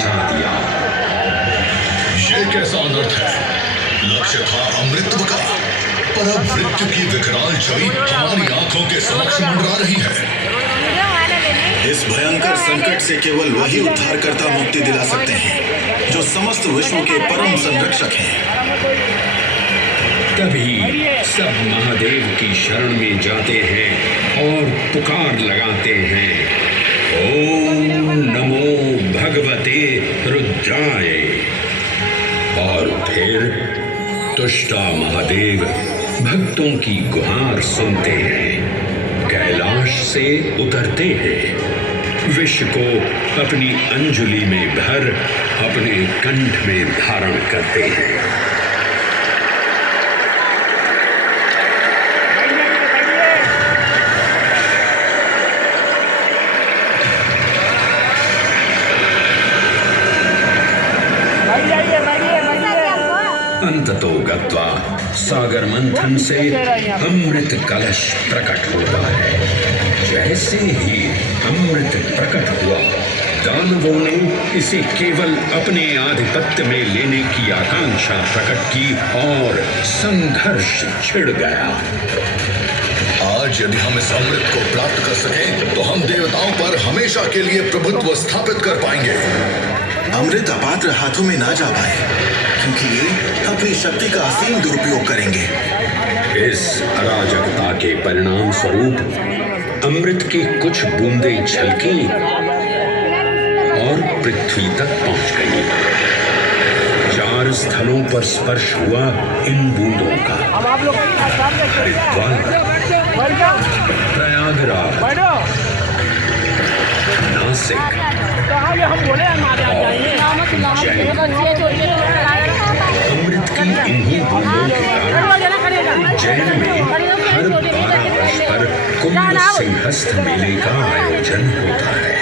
मचा दिया। ये कैसा अनर्थ है? लक्ष्य था अमृतत्व का, पर अब मृत्यु की विकराल छवि हमारी आंखों के समक्ष मंडरा रही है। इस भयंकर संकट से केवल वही उद्धारकर्ता मुक्ति दिला सकते हैं जो समस्त विश्व के परम संरक्षक हैं। तभी सब महादेव की शरण में जाते हैं और पुकार लगाते हैं, ओम नमो भगवते रुद्राय। और फिर तुष्टा महादेव भक्तों की गुहार सुनते हैं, कैलाश से उतरते हैं, विष को अपनी अंजुलि में भर अपने कंठ में धारण करते हैं। अंततो गत्वा सागर मंथन से अमृत कलश प्रकट होता है। जैसे ही अमृत प्रकट हुआ, दानवों ने इसे केवल अपने आधिपत्य में लेने की आकांक्षा प्रकट की और संघर्ष छिड़ गया। आज यदि हम इस अमृत को प्राप्त कर सकें तो हम देवताओं पर हमेशा के लिए प्रभुत्व स्थापित कर पाएंगे। अमृत अपात्र हाथों में ना जा पाए, क्योंकि ये अपनी शक्ति का असीम दुरुपयोग करेंगे। इस अराजकता के परिणाम स्वरूप अमृत की कुछ बूंदें छलकी और पृथ्वी तक पहुंच गई। 4 स्थलों पर स्पर्श हुआ इन बूंदों का। हरिद्वार, प्रयागराज, नासिक और अमृत की इन्हीं बूंदों के कारण उज्जैन में हर 12 वर्ष पर कुंभ सिंहस्थ मेले का आयोजन होता है।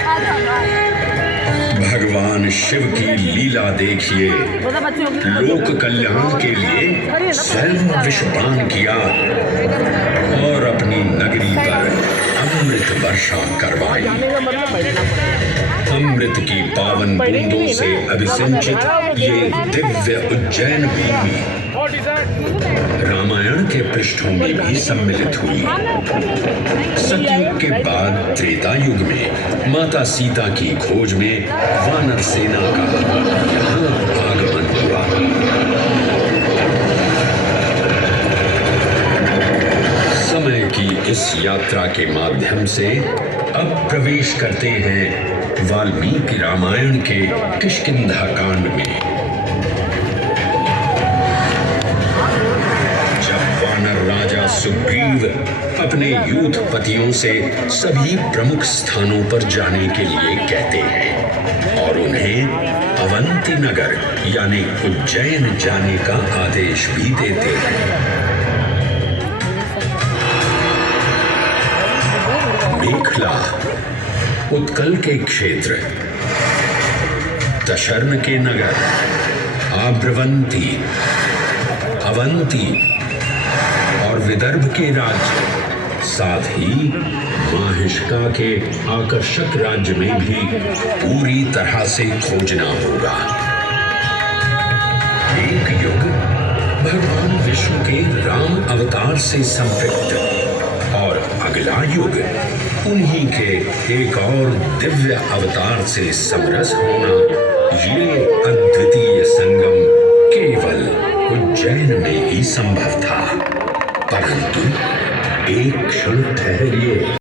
भगवान शिव की लीला देखिए, लोक कल्याण के लिए स्वयं विषपान किया और अपनी नगरी पर अमृत वर्षा करवाई। अमृत की पावन बूंदों से अभिसिंचित ये दिव्य उज्जैन भूमि रामायण के पृष्ठों में भी सम्मिलित हुई। सतयुग के बाद त्रेता युग में माता सीता की खोज में वानर सेना का यहाँ आगमन हुआ। समय की इस यात्रा के माध्यम से अब प्रवेश करते हैं वाल्मीकि रामायण के किष्किंधा कांड में। जब वानर राजा सुग्रीव अपने यूथपतियों से सभी प्रमुख स्थानों पर जाने के लिए कहते हैं और उन्हें अवंती नगर यानी उज्जैन जाने का आदेश भी देते हैं। मेखला उत्कल के क्षेत्र, दशर्न के नगर, आब्रवंती, अवंती और विदर्भ के राज्य, साथ ही माहिष्का के आकर्षक राज्य में भी पूरी तरह से खोजना होगा। एक युग भगवान विष्णु के राम अवतार से संपृक्त और अगला युग उन्हीं के एक और दिव्य अवतार से समरस होना, ये अद्वितीय संगम केवल उज्जैन में ही संभव था। परंतु एक क्षण ठहरिए।